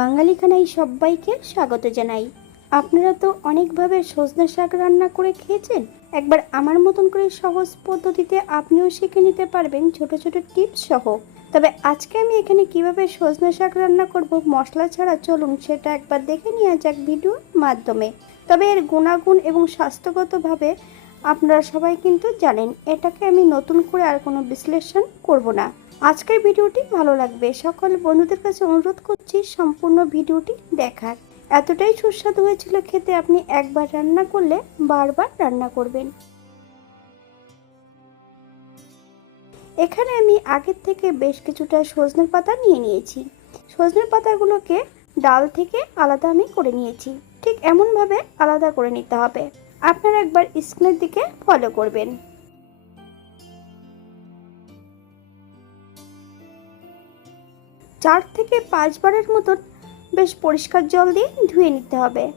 বাঙালি খানায় সবাইকে স্বাগত জানাই। আপনারা তো অনেকভাবে সজনে শাক রান্না করে খেয়েছেন। একবার আমার মতন করে সহজ পদ্ধতিতে আপনিও শিখে নিতে পারবেন ছোট ছোট টিপস সহ। তবে আজকে আমি এখানে কীভাবে সজনে শাক রান্না করব, মশলা ছাড়া চলুন সেটা একবার দেখে নেওয়া যাক ভিডিওর মাধ্যমে। তবে এর গুণাগুণ এবং স্বাস্থ্যগতভাবে আপনারা সবাই কিন্তু জানেন, এটাকে আমি নতুন করে আর কোনো বিশ্লেষণ করব না। আজকের ভিডিওটি ভালো লাগবে। সকল বন্ধুদের কাছে অনুরোধ করছি সম্পূর্ণ ভিডিওটি দেখার। এতটাই সুস্বাদু হয়েছিল খেতে, আপনি একবার রান্না করলে বারবার রান্না করবেন। এখানে আমি আগের থেকে বেশ কিছুটা সজনের পাতা নিয়ে নিয়েছি। সজনের পাতাগুলোকে ডাল থেকে আলাদা আমি করে নিয়েছি। ঠিক এমনভাবে আলাদা করে নিতে হবে। আপনারা একবার স্ক্রিনের দিকে ফলো করবেন। চার থেকে পাঁচবারের মতন বেশ পরিষ্কার জল দিয়ে ধুয়ে নিতে হবে।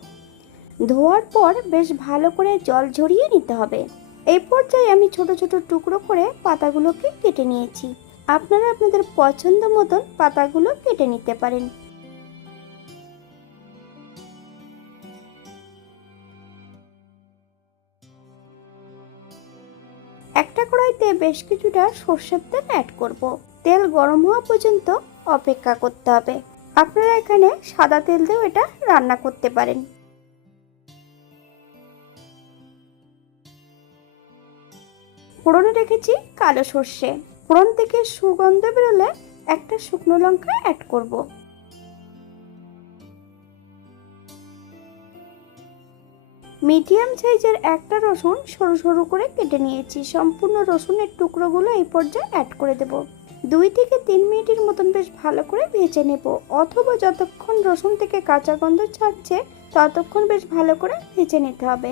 ধোয়ার পর বেশ ভালো করে জল ঝরিয়ে নিতে হবে। এই পর্যায়ে আমি ছোট ছোট টুকরো করে পাতাগুলোকে কেটে নিয়েছি। আপনারা আপনাদের পছন্দ মতন পাতাগুলো কেটে নিতে পারেন। একটা কড়াইতে বেশ কিছুটা সর্ষের তেল অ্যাড করব। তেল গরম হওয়া পর্যন্ত অপেক্ষা করতে হবে। আপনারা এখানে সাদা তেল দিয়েও এটা রান্না করতে পারেন। ফোড়নে রেখেছি কালো সর্ষে। ফোড়ন থেকে সুগন্ধ বেরোলে একটা শুকনো লঙ্কা অ্যাড করব। মিডিয়াম সাইজের একটা রসুন সরু সরু করে কেটে নিয়েছি। সম্পূর্ণ রসুনের টুকরোগুলো এই পর্যায়ে অ্যাড করে দেব। দুই থেকে তিন মিনিটের মতন বেশ ভালো করে ভেজে নেব। অথবা যতক্ষণ রসুন থেকে কাঁচা গন্ধ ছাড়ছে, ততক্ষণ বেশ ভালো করে ভেজে নিতে হবে।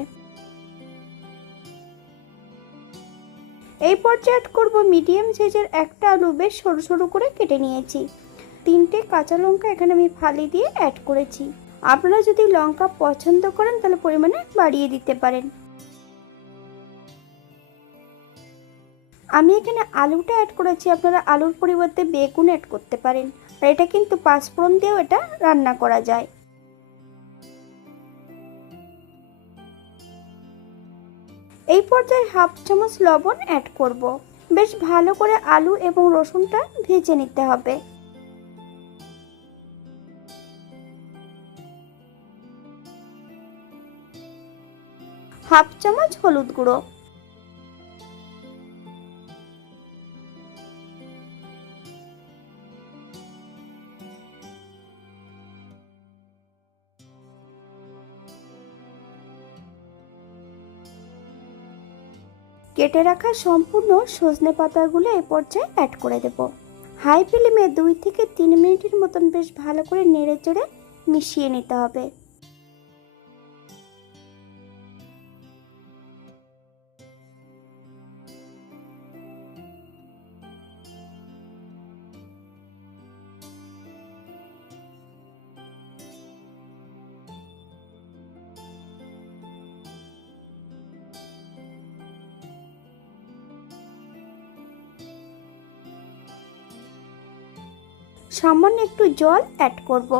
এই পর্যায়ে অ্যাড করব মিডিয়াম সাইজের একটা আলু বেশ সরু সরু করে কেটে নিয়েছি। তিনটে কাঁচা লঙ্কা এখানে আমি ফালি দিয়ে অ্যাড করেছি। আপনারা যদি লঙ্কা পছন্দ করেন, তাহলে পরিমাণে বাড়িয়ে দিতে পারেন। আমি এখানে আলুটা অ্যাড করেছি। আপনারা আলুর পরিবর্তে বেগুন অ্যাড করতে পারেন। আর এটা কিন্তু পাঁচফোড়ন দিয়েও এটা রান্না করা যায়। এই পর্যায়ে হাফ চামচ লবণ অ্যাড করব। বেশ ভালো করে আলু এবং রসুনটা ভেজে নিতে হবে। হাফ চামচ হলুদ গুঁড়ো। কেটে রাখা সম্পূর্ণ সজনে পাতাগুলো এ পর্যায়ে অ্যাড করে দেব। হাই ফ্লেমে দুই থেকে তিন মিনিটের মতন বেশ ভালো করে নেড়ে চেড়ে মিশিয়ে নিতে হবে। সামান্য একটু জল অ্যাড করব।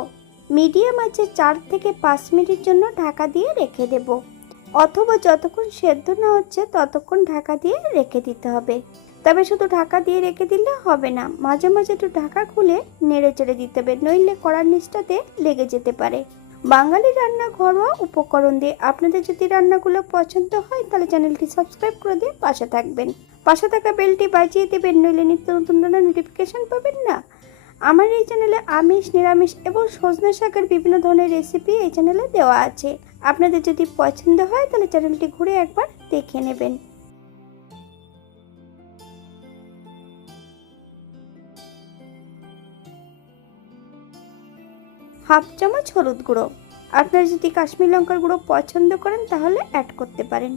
মিডিয়াম আছে চার থেকে পাঁচ মিনিটের জন্য ঢাকা দিয়ে রেখে দেব। অথবা যতক্ষণ সেদ্ধ না হচ্ছে ততক্ষণ ঢাকা দিয়ে রেখে দিতে হবে। তবে শুধু ঢাকা দিয়ে রেখে দিলে হবে না, মাঝে মাঝে একটু ঢাকা খুলে নেড়ে চেড়ে দিতে হবে, নইলে কড়ার নিচটাতে লেগে যেতে পারে। বাঙালি রান্না ঘরোয়া উপকরণ দিয়ে আপনাদের যদি রান্নাগুলো পছন্দ হয়, তাহলে চ্যানেলটি সাবস্ক্রাইব করে দিয়ে পাশে থাকবেন। পাশে থাকা বেলটি বাজিয়ে দেবেন, নইলে নিত্য নতুন রান্নার নোটিফিকেশন পাবেন না। আমার এই চ্যানেলে আমিষ, নিরামিষ এবং সজনে শাকের বিভিন্ন ধরনের রেসিপি এই চ্যানেলে দেওয়া আছে। আপনাদের যদি পছন্দ হয়, তাহলে চ্যানেলটি ঘুরে একবার দেখে নেবেন। হাফ চামচ হলুদ গুঁড়ো। আপনারা যদি কাশ্মীর লঙ্কার গুঁড়ো পছন্দ করেন, তাহলে অ্যাড করতে পারেন।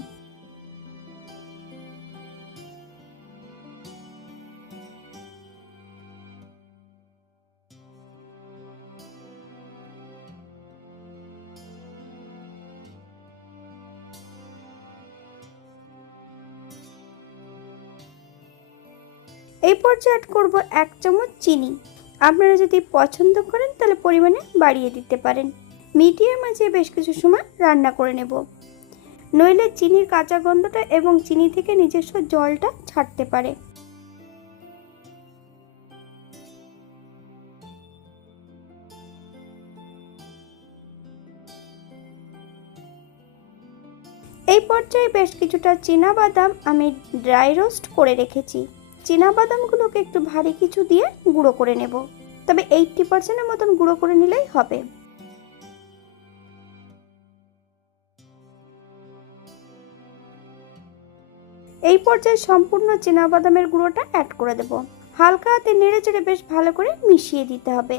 এই পর্যায়ে অ্যাড করব এক চামচ চিনি। আপনারা যদি পছন্দ করেন, তাহলে পরিমাণে বাড়িয়ে দিতে পারেন। মিডিয়াম আছে বেশ কিছু সময় রান্না করে নেব। নইলে চিনির কাঁচা গন্ধটা এবং চিনি থেকে নিজস্ব জলটা ছাড়তে পারে। এই পর্যায়ে বেশ কিছুটা চীনা বাদাম আমি ড্রাই রোস্ট করে রেখেছি। বাদামগুলোকে একটু ভারী কিছু দিয়ে গুঁড়ো করে নেব। তবে এইটটি পার্সেন্টের মতন গুঁড়ো করে নিলেই হবে। এই পর্যায়ে সম্পূর্ণ চীনা বাদামের গুঁড়োটা অ্যাড করে দেব। হালকা হাতে নেড়ে চেড়ে বেশ ভালো করে মিশিয়ে দিতে হবে।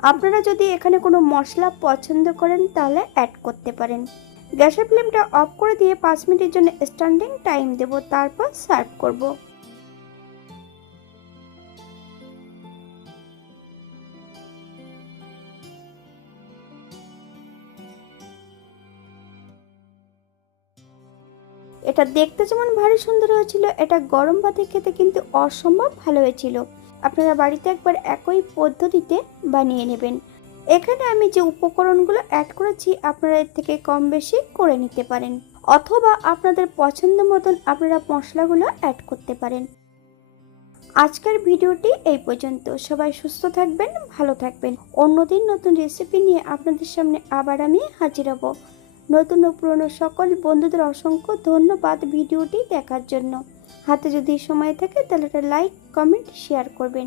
আপনারা যদি এখানে কোনো মশলা পছন্দ করেন তাহলে অ্যাড করতে পারেন। গ্যাসের ফ্লেমটা অফ করে দিয়ে পাঁচ মিনিটের জন্য স্ট্যান্ডিং টাইম দেব, তারপর সার্ভ করব। এটা দেখতে যেমন ভারী সুন্দর হয়েছিল, এটা গরম ভাতে খেতে কিন্তু অসম্ভব ভালো হয়েছিল। আপনারা বাড়িতে একবার একই পদ্ধতিতে বানিয়ে নেবেন। এখানে আমি যে উপকরণগুলো অ্যাড করেছি, আপনারা এর থেকে কম বেশি করে নিতে পারেন। অথবা আপনাদের পছন্দ মতন আপনারা মশলাগুলো অ্যাড করতে পারেন। আজকের ভিডিওটি এই পর্যন্ত। সবাই সুস্থ থাকবেন, ভালো থাকবেন। অন্যদিন নতুন রেসিপি নিয়ে আপনাদের সামনে আবার আমি হাজির হব। নতুন ও পুরনো সকল বন্ধুদের অসংখ্য ধন্যবাদ ভিডিওটি দেখার জন্য। হাতে যদি সময় থাকে তাহলে একটা লাইক কমেন্ট শেয়ার করবেন।